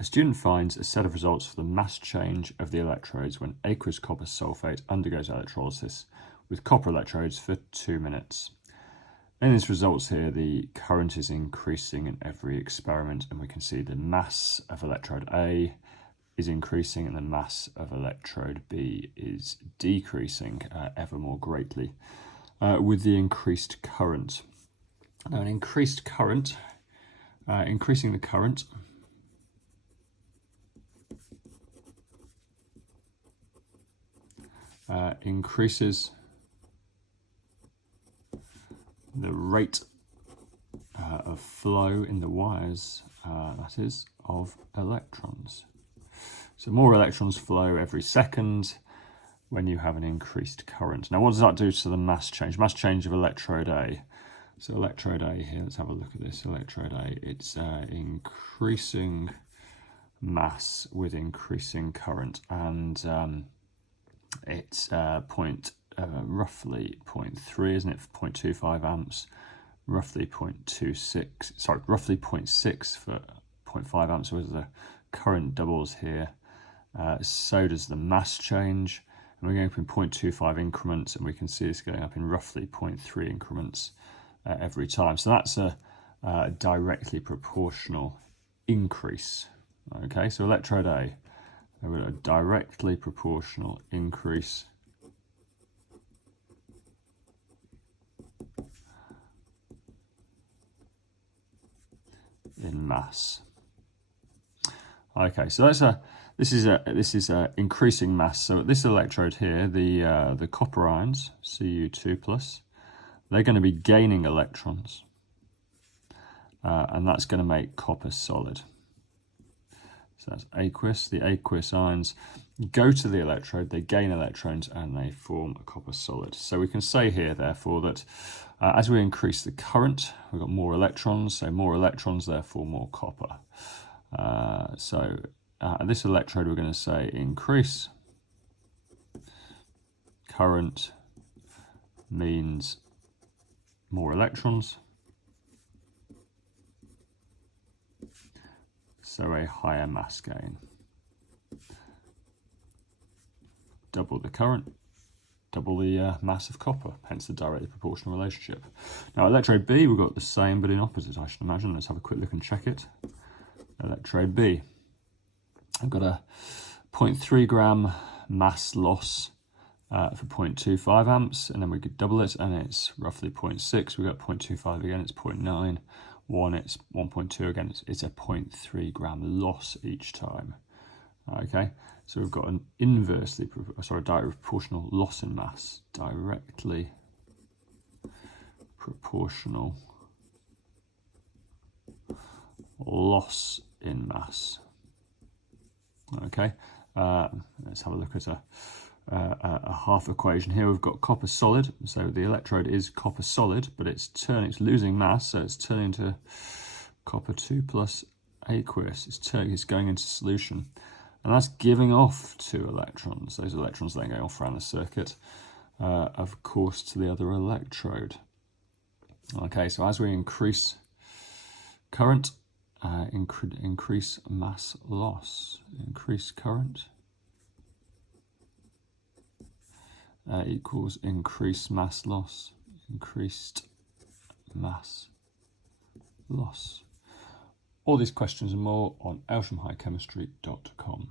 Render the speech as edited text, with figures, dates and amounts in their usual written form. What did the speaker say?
A student finds a set of results for the mass change of the electrodes when aqueous copper sulfate undergoes electrolysis with copper electrodes for 2 minutes. In these results here, the current is increasing in every experiment, and we can see the mass of electrode A is increasing and the mass of electrode B is decreasing ever more greatly with the increased current. Now, an increased current, increasing the current increases the rate of flow in the wires, that is, of electrons. So more electrons flow every second when you have an increased current. Now, what does that do to the mass change? Mass change of electrode A. So electrode A here, let's have a look at this. Electrode A, it's increasing mass with increasing current, and it's roughly 0.3, isn't it? 0.25 amps, roughly 0.6 for 0.5 amps. So as the current doubles here, so does the mass change. And we're going up in 0.25 increments, and we can see it's going up in roughly 0.3 increments every time. So that's a directly proportional increase. Okay, so electrode A, we've got a directly proportional increase in mass. Okay, so this is increasing mass. So at this electrode here, the copper ions, Cu2+, they're going to be gaining electrons, and that's going to make copper solid. So that's aqueous. The aqueous ions go to the electrode, they gain electrons, and they form a copper solid. So we can say here, therefore, that as we increase the current, we've got more electrons, so more electrons, therefore more copper. So at this electrode, we're going to say increase current means more electrons, so a higher mass gain. Double the current, double the mass of copper, hence the directly proportional relationship. Now, electrode B, we've got the same but in opposite, I should imagine. Let's have a quick look and check it. Electrode B, I've got a 0.3 gram mass loss for 0.25 amps, and then we could double it, and it's roughly 0.6. We've got 0.25 again, it's 0.9. 1, it's 1.2 again, it's a 0.3 gram loss each time. Okay, so we've got an directly proportional loss in mass. Directly proportional loss in mass. Okay, let's have a look at a half equation here. We've got copper solid, so the electrode is copper solid, but it's losing mass, so it's turning to copper 2+ aqueous. It's going into solution, and that's giving off 2 electrons. Those electrons then going off around the circuit, of course, to the other electrode. Okay, so as we increase current, increase mass loss, increase current equals increased mass loss, increased mass loss. All these questions and more on elsham high chemistry.com.